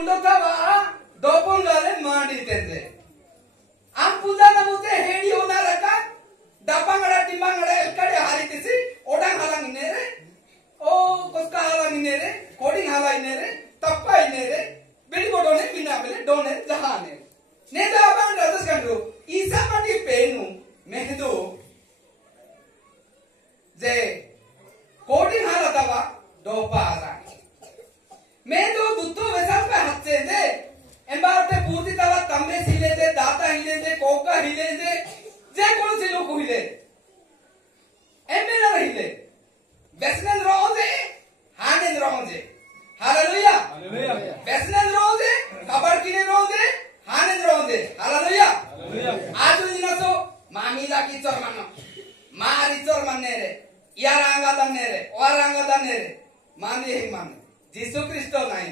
गुंडो था वहाँ दोपन वाले मांडी तेरे आम पूजा न मुझे हेडी होना रखा दापांगड़ा टिमांगड़ा एकड़े हारी किसी ओडंग हालांग नेरे ओ कुस्का हालांग नेरे कोडिंग हालांग नेरे तप्पा नेरे बेड़ी बोटो ने बिना बेले डोने जहाने ने तो अपन रजस कंडो ईसा मटी पेनु मेहदो जे कोडिंग हाला तवा दोपा आरा मैं तो बुद्धो वैसा पे हत्ते दे एम्बारते पूर्ति तवा तम्बे हिले दे दाता हिले दे कोका हिले दे जे कौन से लोग हिले एमेला हिले बेसनेन रोजे हानेन रोजे हालेलुया हालेलुया बेसनेन रोजे कबर किने रोजे हानेन रोजे हालेलुया हालेलुया आज दिन तो मामीला की चोर मानो मारी चोर मानने रे यारांगा दन्ने रे वारांगा दन्ने रे मानी ही माने जीसु क्रिस्तो नहीं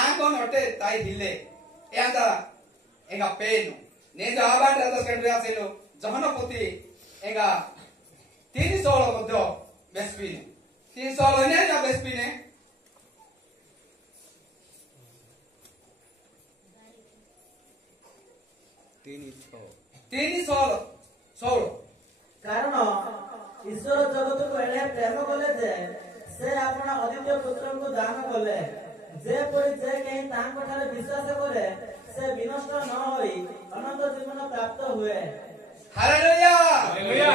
आंगो नोटे ताई हिले एंदा एंगा पेनु ने जाबार दादा कंड्रिया से लो जहनपति एंगा 316 मध्य बेस्पिने 316 ने जा बेस्पिने तीन सोल कारण ईश्वर जगत को एणे प्रेम कले जे से अपना अद्वितीय पुत्र को दान कले जे परि जे कहीं तांको ठारे विश्वास करे से विनष्ट न होई अनंत जीवन प्राप्त हुए। Hallelujah hallelujah.